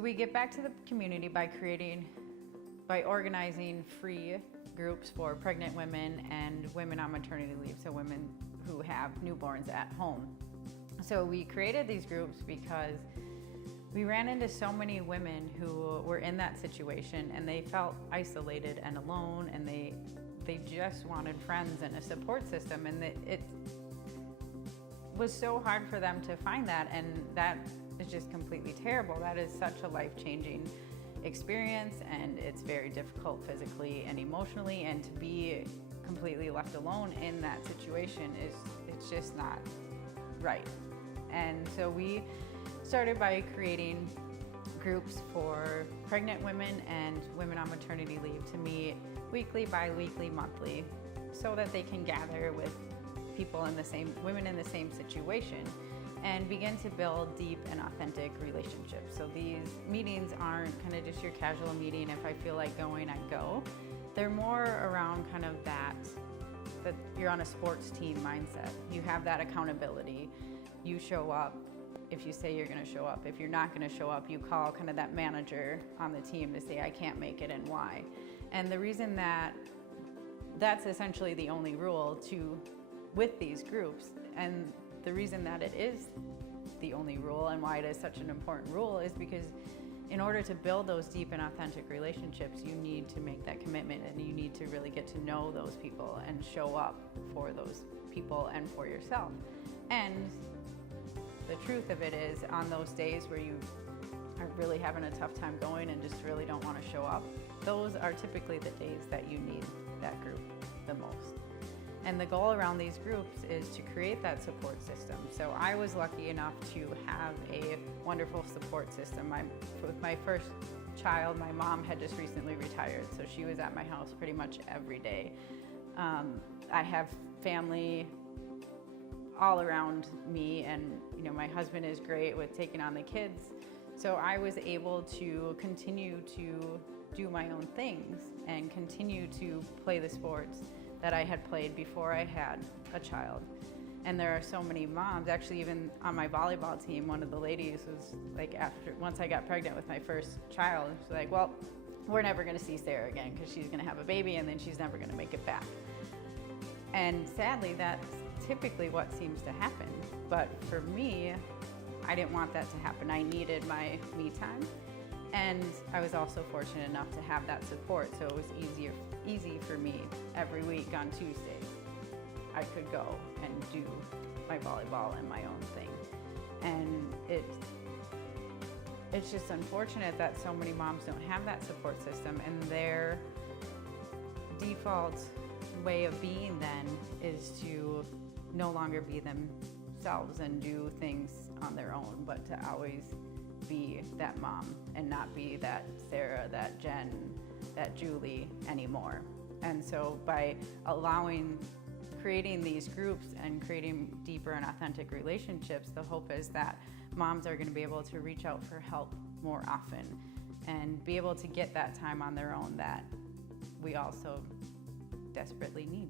We give back to the community by organizing free groups for pregnant women and women on maternity leave, so women who have newborns at home. So we created these groups because we ran into so many women who were in that situation and they felt isolated and alone, and they just wanted friends and a support system, and it was so hard for them to find that, and that is just completely terrible. That is such a life-changing experience, and it's very difficult physically and emotionally, and to be completely left alone in that situation it's just not right. And so we started by creating groups for pregnant women and women on maternity leave to meet weekly, bi-weekly, monthly, so that they can gather with women in the same situation and begin to build deep and authentic relationships. So these meetings aren't kind of just your casual meeting, if I feel like going, I go. They're more around kind of that you're on a sports team mindset. You have that accountability. You show up if you say you're gonna show up. If you're not gonna show up, you call kind of that manager on the team to say, I can't make it and why. And the reason that's essentially the only rule with these groups, and the reason that it is the only rule and why it is such an important rule is because in order to build those deep and authentic relationships, you need to make that commitment, and you need to really get to know those people and show up for those people and for yourself. And the truth of it is, on those days where you are really having a tough time going and just really don't want to show up, those are typically the days that you need that group the most. And the goal around these groups is to create that support system. So I was lucky enough to have a wonderful support system. With my first child, my mom had just recently retired, so she was at my house pretty much every day. I have family all around me, and my husband is great with taking on the kids. So I was able to continue to do my own things and continue to play the sports that I had played before I had a child. And there are so many moms, actually even on my volleyball team, one of the ladies was like, once I got pregnant with my first child, she's like, well, we're never gonna see Sarah again because she's gonna have a baby and then she's never gonna make it back. And sadly, that's typically what seems to happen. But for me, I didn't want that to happen. I needed my me time. And I was also fortunate enough to have that support, so it was easy for me. Every week on Tuesdays, I could go and do my volleyball and my own thing. And it's just unfortunate that so many moms don't have that support system, and their default way of being then is to no longer be themselves and do things on their own, but to always be that mom and not be that Sarah, that Jen, that Julie anymore. And so by creating these groups and creating deeper and authentic relationships, the hope is that moms are going to be able to reach out for help more often and be able to get that time on their own that we also desperately need.